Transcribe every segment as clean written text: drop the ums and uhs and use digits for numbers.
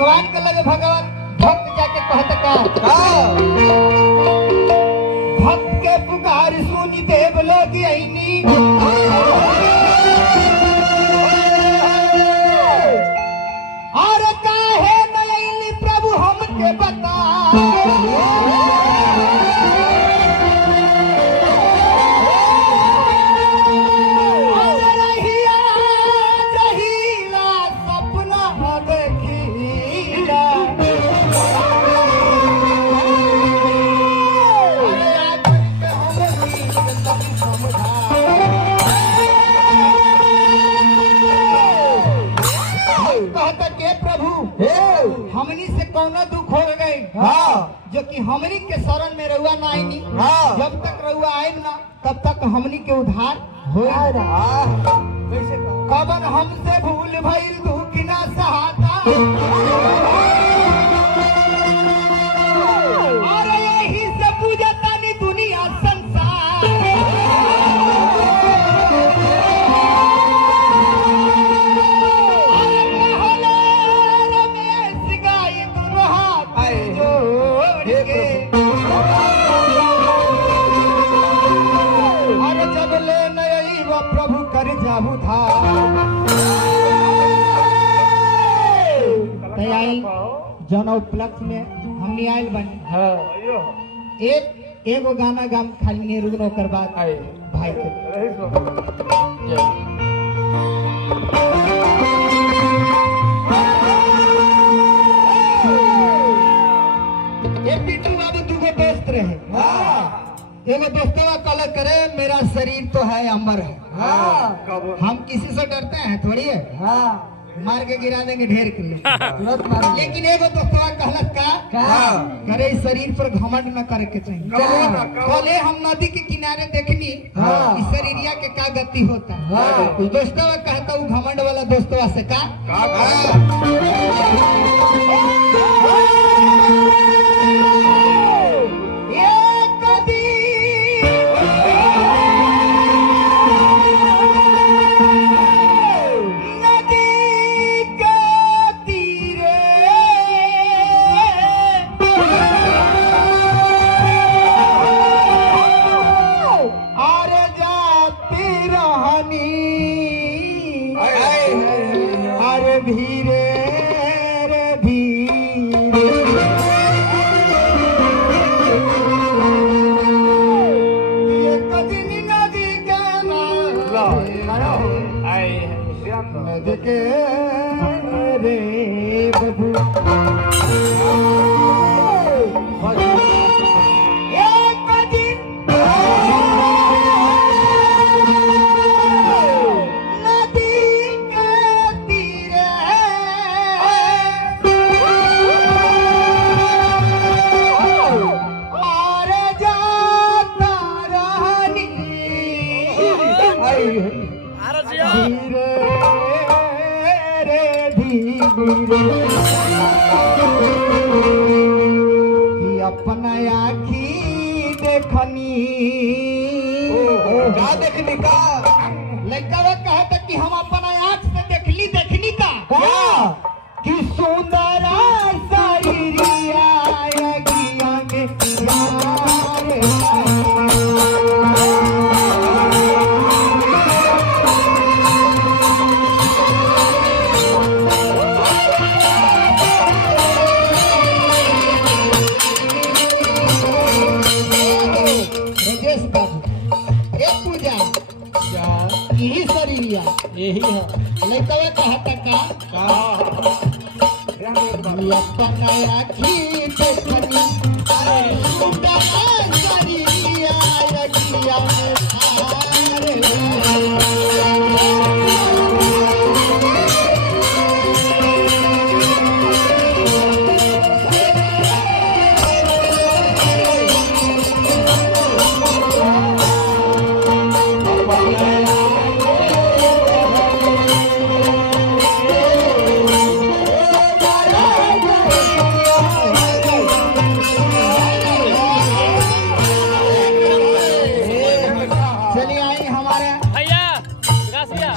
भगवान के लगे भगवान भक्त जाके कहता का भक्त के पुकार सुनी देव लोग आईनी और काहे नयनी प्रभु हमके बता हमनी से कौनो दुख हो गई जो कि हमनी के शरण में रहुआ ना आईनी जब तक रहुआ आए ना तब तक हमनी के उद्धार हो कबन हमसे भूल भइल दुख ना सहाता और यही से पूजता नी दुनिया संसार जाबू था जौन उपलक्ष्य में हमने आयल बनी एगो गाना गाम खाली नहीं रुकनो कर बाद भाई के पिट्टू बाबू दूगो दोस्त रहे एगो दोस्तवा कल करे मेरा शरीर तो है अमर है हम किसी से डरते हैं थोड़ी है मार के गिरा देंगे ढेर के लेकिन एगो दोस्तवा कहलक का करे शरीर पर घमंड न करे के चाहिए कले हम नदी के किनारे देखनी इस शरीरिया के का गति होता है तो दोस्तवा कहता हूँ घमंड वाला दोस्तवा से का अपना आखी देखनी का देखनी का लड़का कहता कि हम अपना आँख से देखनी का कि सुंदर शरीरिया यही है लड़का कहता का अपना आखी देखनी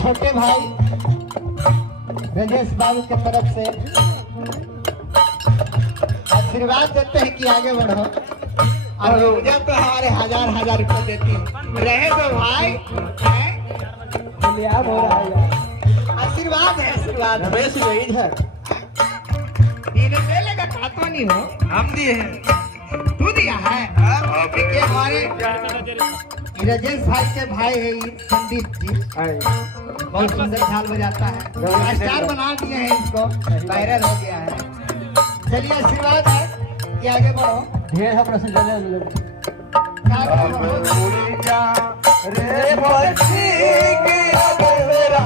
छोटे भाई राजेश बाबू की तरफ से आशीर्वाद देते हैं कि आगे बढ़ो और मुझे तो हमारे हजार हजार रुपए देती रहे तो भाई हैं? आशीर्वाद है आशीर्वाद रमेश भाई इधर इन्हें ले लेगा खाता नहीं हो हम दिए हैं। तू दिया है देखिए हमारे राजेश भाई के भाई है ये संदीप जी बहुत सुंदर झाल बजाता है स्टार बना दिए हैं इसको वायरल हो गया है चलिए आशीर्वाद है कि आगे बढ़ो ढेर है प्रश्न चले आगे बढ़ो। रे बच्ची की मेरा